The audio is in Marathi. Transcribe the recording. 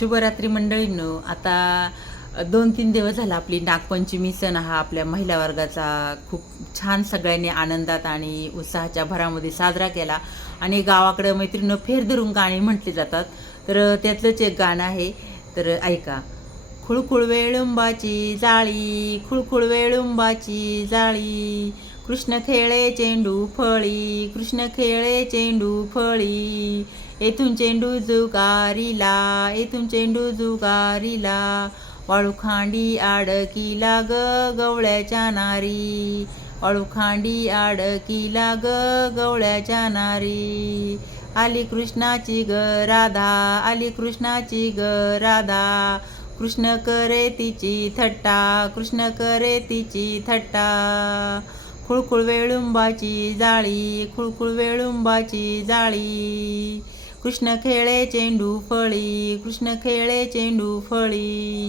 शुभरात्री मंडळींनो. आता 2-3 दिवस झाला आपली नागपंचमी सण हा आपल्या महिला वर्गाचा खूप छान सगळ्यांनी आनंदात आणि उत्साहाच्या भरामध्ये साजरा केला. आणि गावाकडं मैत्रिणीनं फेर धरून गाणी म्हटली जातात. तर त्यातलंच एक गाणं आहे, तर ऐका. खुळखुळ वेळुंबाची जाळी, खुळखुळ वेळुंबाची जाळी, कृष्ण खेळे चेंडू फळी, कृष्ण खेळे चेंडू फळी, येथून चेंडू जुगारीला, येथून चेंडू जुगारीला, वाळूखांडी आडकीला ग गवळ्याच्या नारी, वाळूखांडी आडकीला ग गवळ्याच्या नारी, आली कृष्णाची ग राधा, आली कृष्णाची ग राधा, कृष्ण करे तिची थट्टा, कृष्ण करे तिची थट्टा, खुळखुळ वेळुंबाची जाळी, खुळखुळ वेळुंबाची जाळी, कृष्ण खेळे चेंडू फळी, कृष्ण खेळे चेंडू फळी.